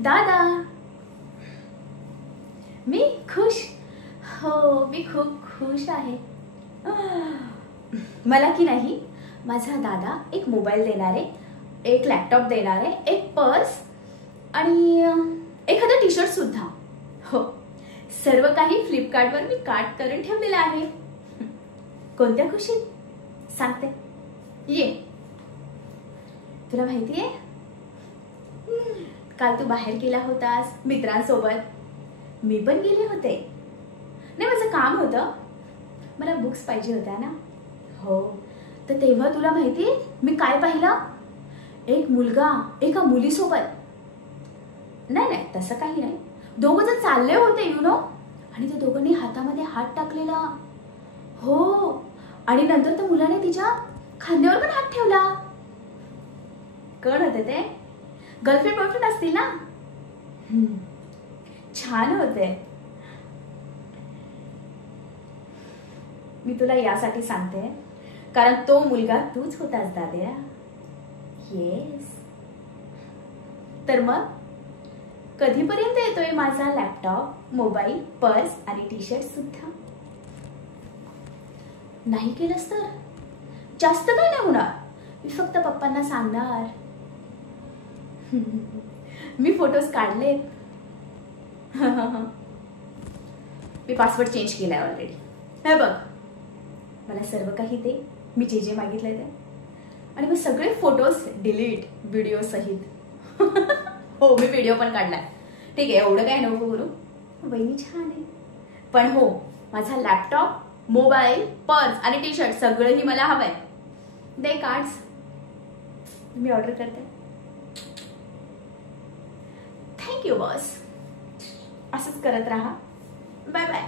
दादा, मी खुश. हो, मी खूप खुश आहे. मला की नाही, माझा दादा एक मोबाईल देणार आहे, एक लॅपटॉप देणार आहे, एक पर्स आणि एखादं टी शर्ट सुद्धा. हो, सर्व काही फ्लिपकार्टवर मी कार्ट करून ठेवलेलं आहे. कोणत्या खुशीत सांगते, ये. तुला माहितीये, काल तू बाहेर गेला होतास मित्रांसोबत. मी पण गेले होते. नाही, माझं काम होतं, मला बुक्स पाहिजे होत्या ना. हो, तर तेव्हा तुला माहितीये मी काय पाहिलं? एक मुलगा एका मुलीसोबत. नाही, तसं काही नाही. दोघं जण चालले होते आणि त्या दोघांनी हातामध्ये हात टाकलेला. हो, आणि नंतर त्या मुलाने तिच्या खांद्यावर पण हात ठेवला. कोण होते ते? गर्लफ्रेंड बॉयफ्रेंड असतील ना. छान होते. मी तुला यासाठी सांगते कारण तो मुलगा तूच होतास दाद्या. येस. तर मग कधीपर्यंत येतोय माझा लॅपटॉप, मोबाईल, पर्स आणि टी शर्ट सुद्धा? नाही केलंस तर जास्त काय नाही होणार. मी फक्त पप्पांना सांगणार. मी फोटोज काढलेत. मी पासवर्ड चेंज केलाय ऑलरेडी. हे बघ, मला सर्व काही दे, मी जे जे मागितलंय ते, आणि मग सगळे फोटोज डिलीट व्हिडिओ सहित. हो, मी व्हिडिओ पण काढलाय. ठीक आहे, एवढं काय नको करू. वहिनी छान आहे. पण हो, माझा लॅपटॉप, मोबाईल, पर्स आणि टी शर्ट सगळंही मला हवंय. दे कार्ड्स, मी ऑर्डर करते. Thank you boss. असंच करत राहा. Bye bye.